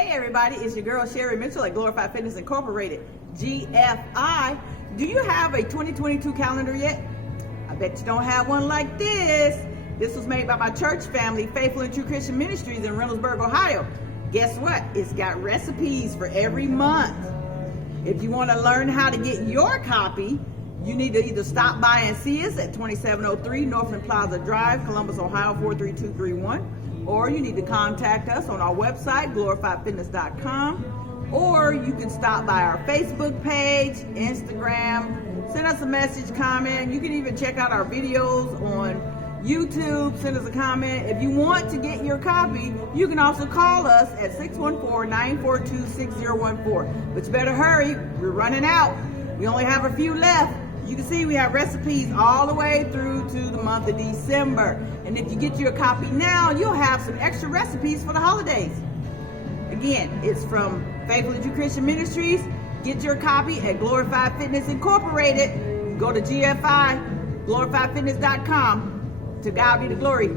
Hey everybody, it's your girl Sherry Mitchell at Glorified Fitness Incorporated, GFI. Do you have a 2022 calendar yet? I bet you don't have one like this. This was made by my church family, Faithful and True Christian Ministries in Reynoldsburg, Ohio. Guess what? It's got recipes for every month. If you want to learn how to get your copy, you need to either stop by and see us at 2703 Northland Plaza Drive, Columbus, Ohio 43231. Or you need to contact us on our website, glorifiedfitness.com, or you can stop by our Facebook page, Instagram, send us a message, comment. You can even check out our videos on YouTube, send us a comment. If you want to get your copy, you can also call us at 614-942-6014. But you better hurry, we're running out. We only have a few left. You can see we have recipes all the way through to the month of December. And if you get your copy now, you'll have some extra recipes for the holidays. Again, it's from Faithful and True Christian Ministries. Get your copy at Glorified Fitness Incorporated. Go to GFI, glorifiedfitness.com. To God be the glory.